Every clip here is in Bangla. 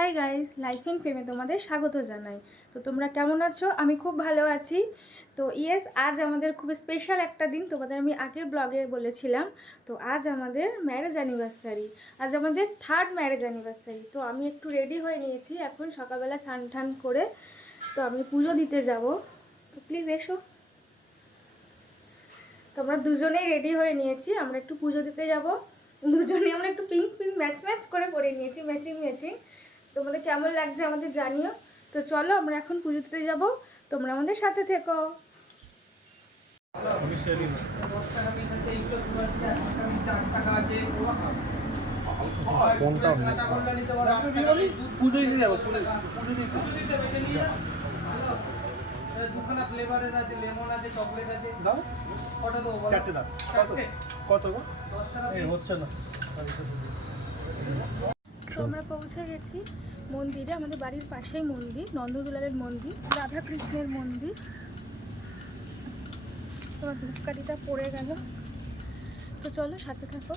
হাই গাইস, লাইফ ইন ফেমে তোমাদের স্বাগত জানাই। তো তোমরা কেমন আছো? আমি খুব ভালো আছি। তো ইয়েস, আজ আমাদের খুব স্পেশাল একটা দিন, তোমাদের আমি আগের ব্লগে বলেছিলাম। তো আজ আমাদের ম্যারেজ অ্যানিভার্সারি, আজ আমাদের 3rd ম্যারেজ অ্যানিভার্সারি। তো আমি একটু রেডি হয়ে নিয়েছি, এখন সকালবেলা স্নান টান করে তো আমি পুজো দিতে যাব। তো প্লিজ এসো। তোমরা দুজনেই রেডি হয়ে নিয়েছি, আমরা একটু পুজো দিতে যাব। দুজনেই আমরা একটু পিঙ্ক পিঙ্ক ম্যাচ ম্যাচ করে পরে নিয়েছি, ম্যাচিং ম্যাচিং। তোমাদের কেমন লাগছে আমাদের জানিও। তো চলো আমরা এখন পুজো দিতে যাব, তোমরা আমাদের সাথে থেকো। দুখানা ফ্লেভারের আছে, লেমন আছে, চকলেট আছে। দাও কত দেবো? চারটে দাও। কত গো? 10 টাকা। এই হচ্ছে না। তো আমরা পৌঁছে গেছি মন্দিরে, আমাদের বাড়ির পাশেই মন্দির, নন্দদুলারের মন্দির, রাধা কৃষ্ণের মন্দির। তোমার ধূপকাঠিটা পড়ে গেল, তো চলো সাথে থাকো।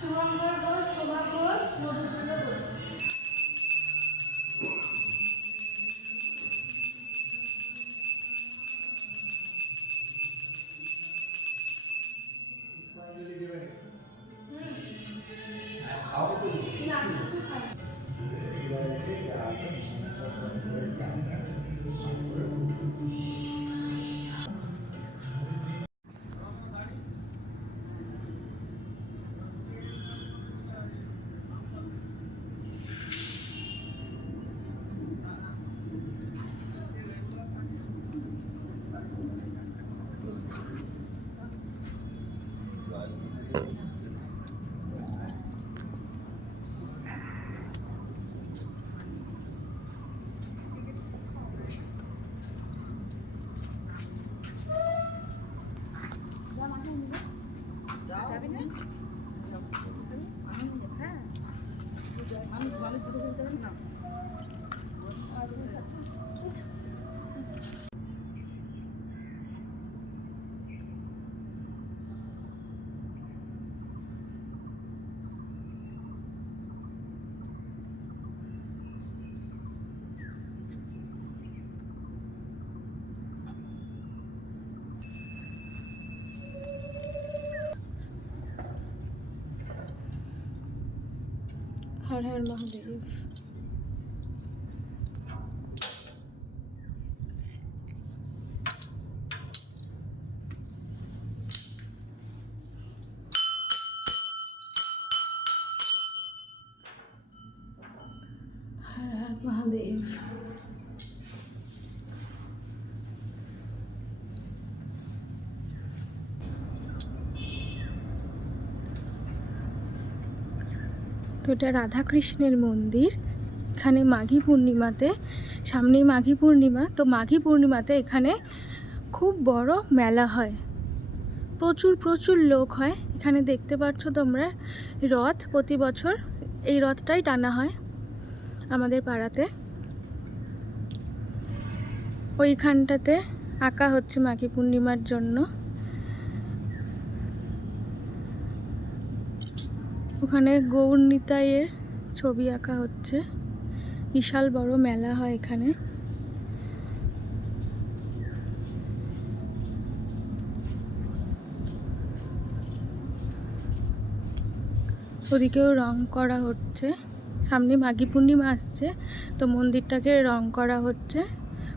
শুভঙ্কর ঘোষ, শোভা ঘোষ, মধুপ্রিয়া ঘোষ। না কিছু খাই। হর হর মহাদেব। হর হর মহাদেব। তো এটা রাধাকৃষ্ণের মন্দির। এখানে মাঘী পূর্ণিমাতে, সামনেই মাঘী পূর্ণিমা, তো মাঘী পূর্ণিমাতে এখানে খুব বড় মেলা হয়, প্রচুর প্রচুর লোক হয়। এখানে দেখতে পাচ্ছ তোমরা রথ, প্রতি বছর এই রথটাই টানা হয় আমাদের পাড়াতে। ওইখানটাতে আঁকা হচ্ছে মাঘী পূর্ণিমার জন্য। ওখানে গৌর নিতাইয়ের ছবি আঁকা হচ্ছে। বিশাল বড় মেলা হয় এখানে। ওদিকেও রং করা হচ্ছে, সামনে মাঘী পূর্ণিমা আসছে, তো মন্দিরটাকে রং করা হচ্ছে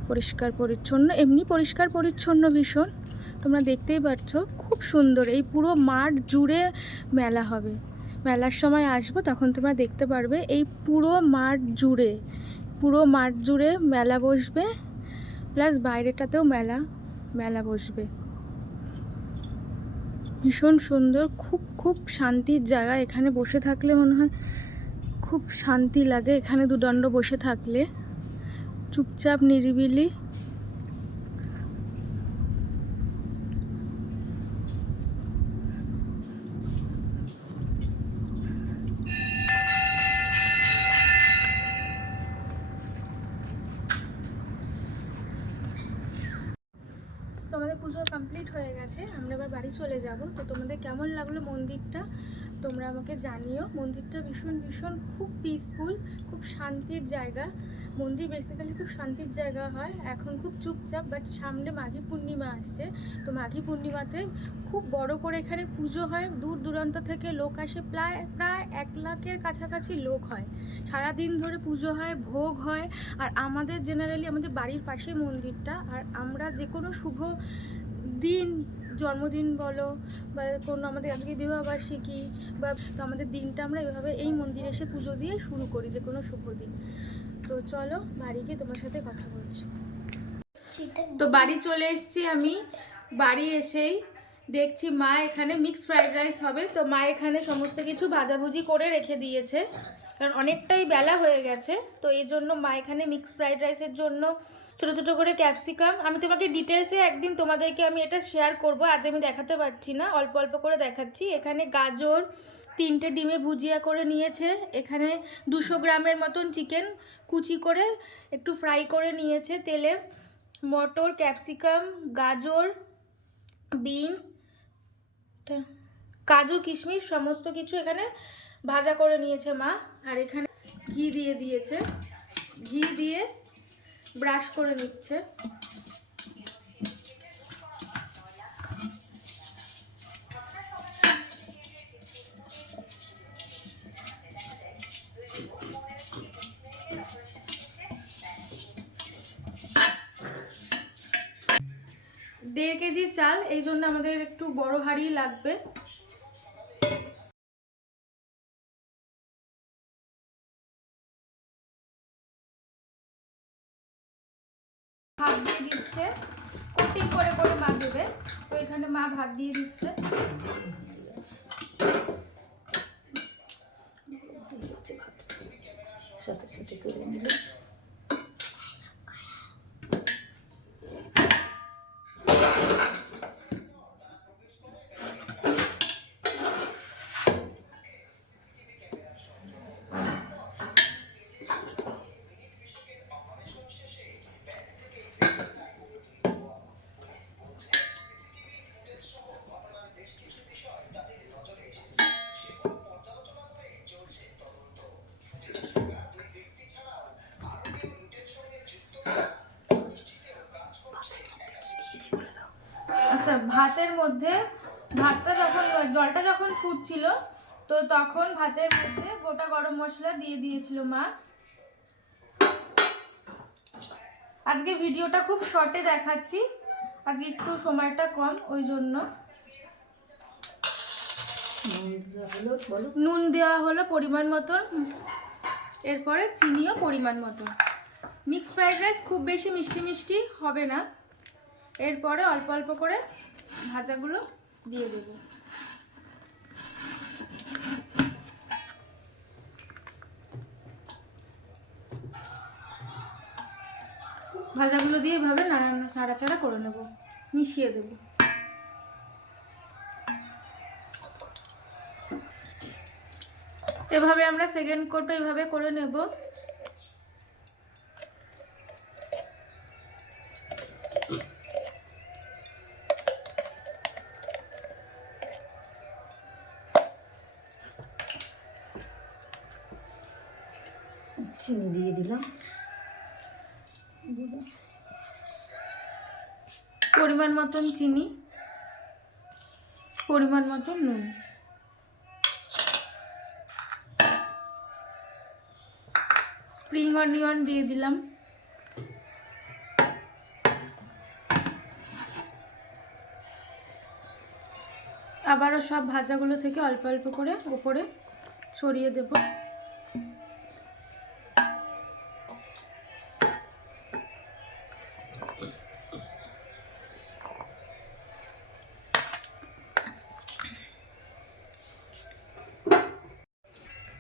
পরিষ্কার পরিচ্ছন্ন। এমনি পরিষ্কার পরিচ্ছন্ন ভীষণ, তোমরা দেখতেই পাচ্ছ, খুব সুন্দর। এই পুরো মাঠ জুড়ে মেলা হবে। মেলার সময় আসবো তখন তোমরা দেখতে পারবে, এই পুরো মাঠ জুড়ে মেলা বসবে, প্লাস বাইরেটাতেও মেলা বসবে। ভীষণ সুন্দর, খুব খুব শান্তির জায়গা। এখানে বসে থাকলে মনে হয় খুব শান্তি লাগে। এখানে দুদণ্ড বসে থাকলে চুপচাপ নিরিবিলি। তোমাদের পুজো কমপ্লিট হয়ে গেছে, আমরা এবার বাড়ি চলে যাব। তো তোমাদের কেমন লাগলো মন্দিরটা তোমরা আমাকে জানিও। মন্দিরটা ভীষণ ভীষণ খুব পিসফুল, খুব শান্তির জায়গা। মন্দির বেসিক্যালি খুব শান্তির জায়গা হয়। এখন খুব চুপচাপ, বাট সামনে মাঘী পূর্ণিমা আসছে, তো মাঘী পূর্ণিমাতে খুব বড় করে এখানে পুজো হয়। দূর দূরান্ত থেকে লোক আসে, প্রায় 1 লাখের কাছাকাছি লোক হয়। সারাদিন ধরে পুজো হয়, ভোগ হয়। আর আমাদের জেনারেলি আমাদের বাড়ির পাশে মন্দিরটা, আর আমরা যে কোনো শুভ দিন, জন্মদিন বলো বা কোনো আমাদের আজকে বিবাহবার্ষিকী বা, তো আমাদের দিনটা আমরা এভাবে এই মন্দিরে এসে পুজো দিয়ে শুরু করি, যে কোনো শুভ দিন। তো চলো বাড়ি গিয়ে তোমার সাথে কথা বলছি। তো বাড়ি চলে এসেছি আমি। বাড়ি এসেই দেখছি মা এখানে মিক্সড ফ্রাইড রাইস হবে। তো মা এখানে সমস্ত কিছু ভাজাভুজি করে রেখে দিয়েছে, কারণ অনেকটাই বেলা হয়ে গেছে। তো এই জন্য মা এখানে মিক্সড ফ্রাইড রাইসের জন্য ছোটো ছোটো করে ক্যাপসিকাম, আমি তোমাকে ডিটেলসে একদিন তোমাদেরকে আমি এটা শেয়ার করব, আজ আমি দেখাতে পারছি না, অল্প অল্প করে দেখাচ্ছি। এখানে গাজর, 3টে ডিমে ভুজিয়া করে নিয়েছে। এখানে 200 গ্রামের মতন চিকেন কুচি করে একটু ফ্রাই করে নিয়েছে তেলে। মটর, ক্যাপসিকাম, গাজর, বিনস, কাজু, কিশমিশ সমস্ত কিছু এখানে ভাজা করে নিয়েছে মা। আর এখানে ঘি দিয়ে দিয়েছে, ঘি দিয়ে ব্রাশ করে নিচ্ছে। দেড় কেজি চাল, এই জন্য আমাদের একটু বড় হাঁড়ি লাগবে। ভাত দিয়ে দিচ্ছে, কোটিং করে করে মা দেবে। তো এখানে মা ভাত দিয়ে দিচ্ছে। সাথে সাথে করে নিলে আচ্ছা, ভাতের মধ্যে ভাতটা যখন, জলটা যখন ফুটছিল তো তখন ভাতের মধ্যে গোটা গরম মশলা দিয়ে দিয়েছিল মা। আজকে ভিডিওটা খুব শর্টে দেখাচ্ছি, আজকে একটু সময়টা কম, ওই জন্য। নুন দেওয়া হলো পরিমাণ মতন, এরপরে চিনিও পরিমাণ মতন। মিক্স ফ্রাইড রাইস খুব বেশি মিষ্টি মিষ্টি হবে না। এরপরে অল্প অল্প করে ভাজাগুলো দিয়ে দেব। ভাজাগুলো দিয়ে এভাবে নাড়াচাড়া করে নেব, মিশিয়ে দেব। এভাবে আমরা সেকেন্ড কোট এইভাবে করে নেব। চিনি দিয়ে দিলাম, পরিমাণ মতন চিনি, পরিমাণ মতন নুন। স্প্রিং অনিয়ন দিয়ে দিলাম। আবারও সব ভাজাগুলো থেকে অল্প অল্প করে উপরে ছড়িয়ে দেব।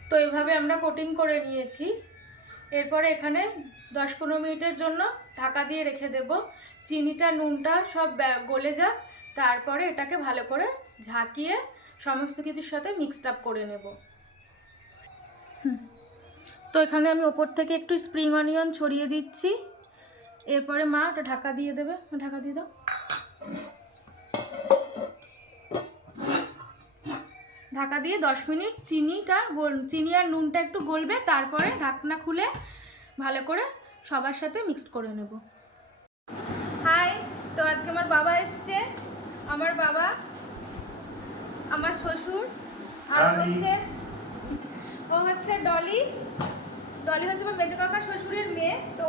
তো এইভাবে আমরা কোটিং করে নিয়েছি। এরপরে এখানে 10-15 মিনিটের জন্য ঢাকা দিয়ে রেখে দেব। চিনিটা নুনটা সব গলে যাক, তারপরে এটাকে ভালো করে ঝাঁকিয়ে সমস্ত কিছুর সাথে মিক্সড আপ করে নেব। তো এখানে আমি ওপর থেকে একটু স্প্রিং অনিয়ন ছড়িয়ে দিচ্ছি। এরপরে মা ওটা ঢাকা দিয়ে দেবে, ঢাকা দিয়ে দাও। ঢাকা দিয়ে 10 মিনিট চিনি আর নুনটা একটু গলবে, তারপরে ঢাকনা খুলে ভালো করে সবার সাথে মিক্সড করে নেব। হাই, তো আজকে আমার বাবা এসছে। আমার বাবা, আমার শ্বশুর, আর ও হচ্ছে ডলি। ডলি হচ্ছে আমার মেজো কাকার শ্বশুরের মেয়ে। তো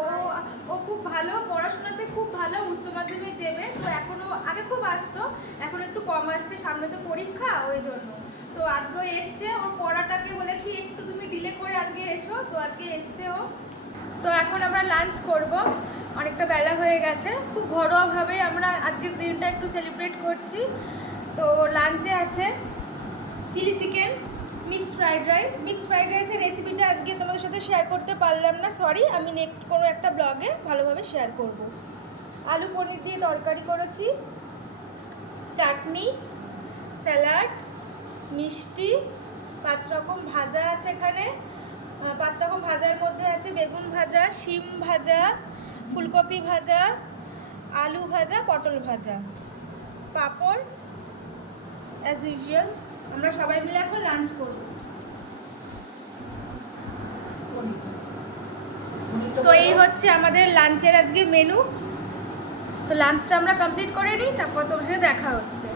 ও খুব ভালো পড়াশোনাতে, খুব ভালো, উচ্চ মাধ্যমিক দেবে। তো এখনো, আগে খুব আসতো, এখন একটু কম আসছে, সামনে তো পরীক্ষা, ওই জন্য। তো আজকে এসছে, ওর পড়াটাকে বলেছি একটু তুমি ডিলে করে আজকে এসো, তো আজকে এসছে ও। তো এখন আমরা লাঞ্চ করব, অনেকটা বেলা হয়ে গেছে। খুব ঘরোয়াভাবে আমরা আজকে দিনটা একটু সেলিব্রেট করছি। তো লাঞ্চে আছে chilli chicken, mixed fried rice. Mixed fried রাইসের রেসিপিটা আজকে তোমাদের সাথে শেয়ার করতে পারলাম না, সরি। আমি নেক্সট কোনো একটা ব্লগে ভালোভাবে শেয়ার করব। আলু পনির দিয়ে তরকারি করেছি, চাটনি, স্যালাড, মিষ্টি, 5 রকম ভাজা আছে এখানে। 5 রকম ভাজার মধ্যে আছে বেগুন ভাজা, শিম ভাজা, ফুলকপি ভাজা, আলু ভাজা, পটল ভাজা, পাঁপড়, অ্যাজ ইউজুয়াল। আমরা সবাই মিলে এখন লাঞ্চ করব। তো এই হচ্ছে আমাদের লাঞ্চের আজকে মেনু। তো লাঞ্চটা আমরা কমপ্লিট করে নিই, তারপর তোমার সাথে দেখা হচ্ছে।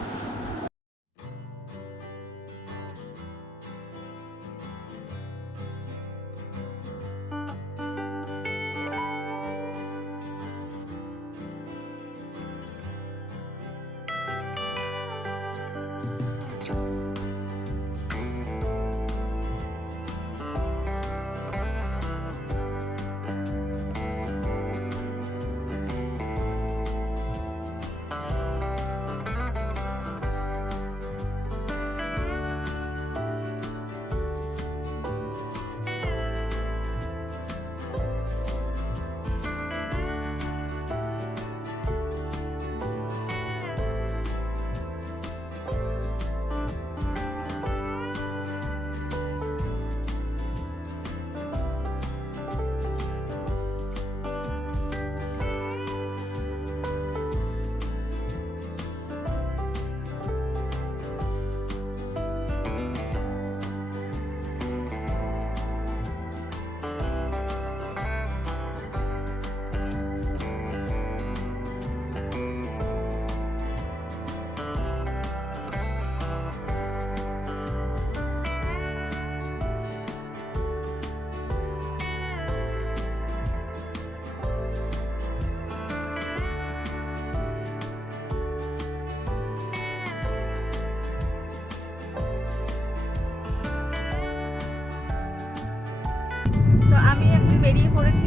বেরিয়ে পড়েছি।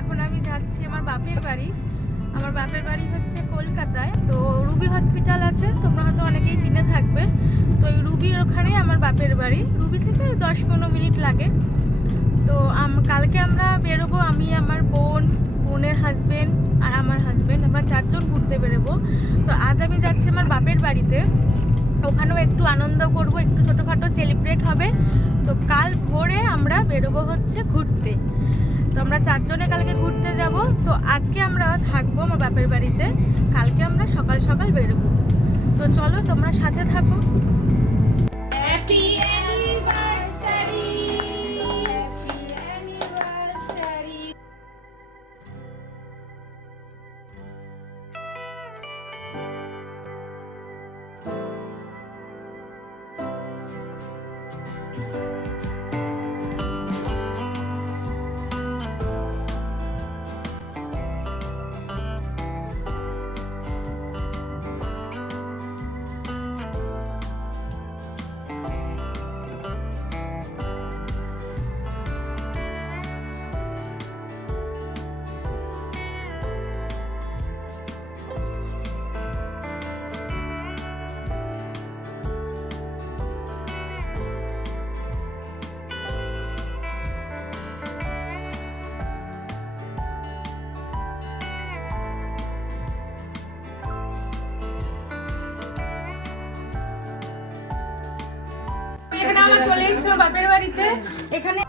এখন আমি যাচ্ছি আমার বাপের বাড়ি। আমার বাপের বাড়ি হচ্ছে কলকাতায়। তো রুবি হসপিটাল আছে, তোমরা হয়তো অনেকেই চিনে থাকবে। তো ওই রুবির ওখানেই আমার বাপের বাড়ি। রুবি থেকে 10-15 মিনিট লাগে। তো কালকে আমরা বেরোবো, আমি, আমার বোনের হাজবেন্ড আর আমার হাজবেন্ড, আমরা 4 জন ঘুরতে বেরোবো। তো আজ আমি যাচ্ছি আমার বাপের বাড়িতে, ওখানেও একটু আনন্দ করব, একটু ছোটোখাটো সেলিব্রেট হবে। তো কাল ভোরে আমরা বেরোবো হচ্ছে ঘুরতে। তো আমরা 4 জনে কালকে ঘুরতে যাব। তো আজকে আমরা থাকবো আমার বাপের বাড়িতে, কালকে আমরা সকাল সকাল বেরোবো। তো চলো তোমরা সাথে থাকো। Happy anniversary, happy anniversary. এখানে আমরা চলে এসেছি আমার বাপের বাড়িতে। এখানে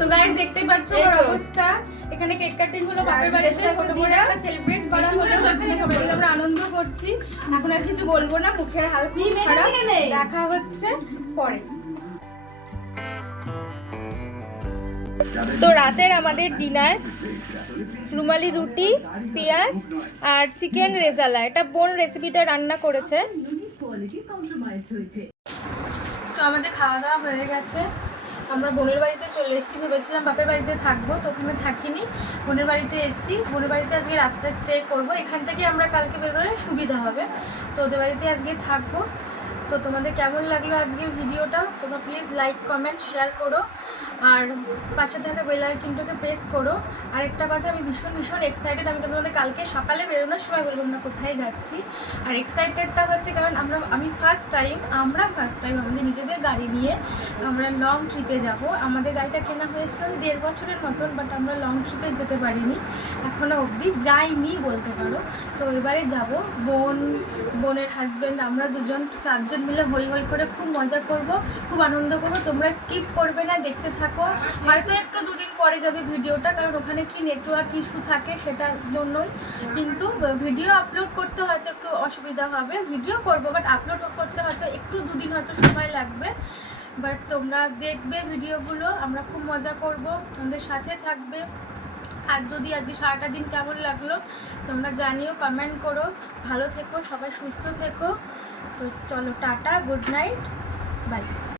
তো গাইস দেখতেই পাচ্ছ ওর অবস্থা। এখানে কেক কাটিং হলো বাপের বাড়িতে, ছোট করে একটা সেলিব্রেট করা হলো। এখানে সবাই আমরা আনন্দ করছি। এখন আর কিছু বলবো না, মুখের হালকা খারাপ। দেখা হচ্ছে পরে। তো রাতের আমাদের ডিনার রুমালি রুটি, পেঁয়াজ আর চিকেন রেজালা। এটা বোন রেসিপিটা রান্না করেছে। তো আমাদের খাওয়া দাওয়া হয়ে গেছে। আমরা বোনের বাড়িতে চলে এসেছি, ভেবেছিলাম বাপের বাড়িতে থাকবো, তো ওখানে থাকিনি, বোনের বাড়িতে এসেছি। বোনের বাড়িতে আজকে রাত্রে স্টে করব। এখান থেকে আমরা কালকে বেরোলে সুবিধা হবে। তো ওদের বাড়িতে আজকে থাকবো। তো তোমাদের কেমন লাগলো আজকের ভিডিওটা তোমরা প্লিজ লাইক, কমেন্ট, শেয়ার করো। আর পাশে থাকা বেল আইকনটাকে প্রেস করো। আর একটা কথা, আমি ভীষণ এক্সাইটেড। আমি তোমাদের কালকে সকালে বেরোনোর সময় বলবো না কোথায় যাচ্ছি। আর এক্সাইটেডটা হচ্ছে কারণ আমরা ফার্স্ট টাইম আমাদের নিজেদের গাড়ি নিয়ে আমরা লং ট্রিপে যাব। আমাদের গাড়িটা কেনা হয়েছে 1.5 বছরের মতন, বাট আমরা লং ট্রিপে যেতে পারিনি, এখনও অবধি যাইনি বলতে পারো। তো এবারে যাব, বোনের হাজব্যান্ড, আমরা 4 জন মিলে হই হই করে খুব মজা করব, খুব আনন্দ করবো। তোমরা স্কিপ করবে না, দেখতে থাকো। হয়তো একটু 2 দিন পরে যাবে ভিডিওটা, কারণ ওখানে কি নেটওয়ার্ক ইস্যু থাকে সেটার জন্যই। কিন্তু ভিডিও আপলোড করতে হয়তো একটু অসুবিধা হবে। ভিডিও করবো, বাট আপলোড করতে হয়তো একটু 2 দিন হয়তো সময় লাগবে। বাট তোমরা দেখবে ভিডিওগুলো, আমরা খুব মজা করব, আমাদের সাথে থাকবে। আর যদি আজকে সারাটা দিন কেমন লাগলো তোমরা জানিও, কমেন্ট করো। ভালো থেকো, সবাই সুস্থ থেকো। তো চলো, টাটা, গুড নাইট, বাই।